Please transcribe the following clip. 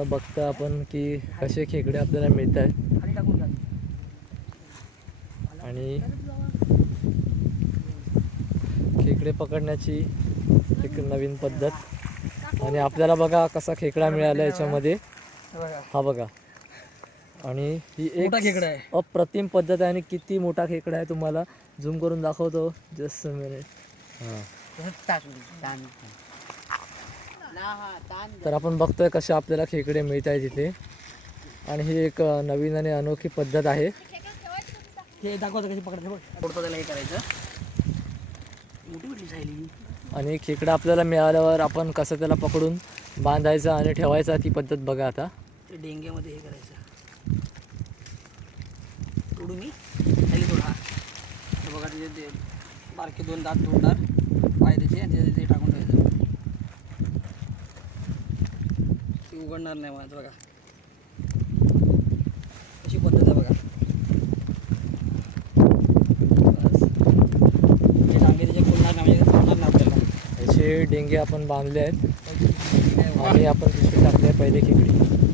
आता बघता आपण की कसे खेकडे आपल्याला मिळत आहेत. आणि खेकडे पकडण्याची एक नवीन पद्धत. आणि आपल्याला बघा कसा खेकडा मिळाला याच्यामध्ये. हे बघा. आणि ही एक खेकडा आहे. अप्रतिम पद्धत आहे आणि किती मोठा खेकडा आहे तुम्हाला झूम करून दाखवतो. जस्ट मिनिट हां. तर आपण बघतोय कसे आपल्याला खेकडे मिळत आहेत इथे. आणि ही एक नवीन आणि अनोखी पद्धत आहे. हे दाखवतो कशी पकडायचं हे करायचं. आणि खेकडा आपल्याला मिळाल्यावर आपण कसं त्याला पकडून बांधायचा आणि ठेवायचा ती पद्धत बघा आता. ते डेंग्यामध्ये हे करायचं. तोडू मी. खाली थोडा हे बघा तिथे ते बारके दोन दात तोडणार. पाय त्याचे आणि त्याचे ते टाकून ठेवायचं. उघडणार नाही माझं बघा. अशी पद्धत है बघा. बस. हे डांगे आपण बांधले आहेत. आणि आपण पिशवी टाकली आहे पहिले खेकडी.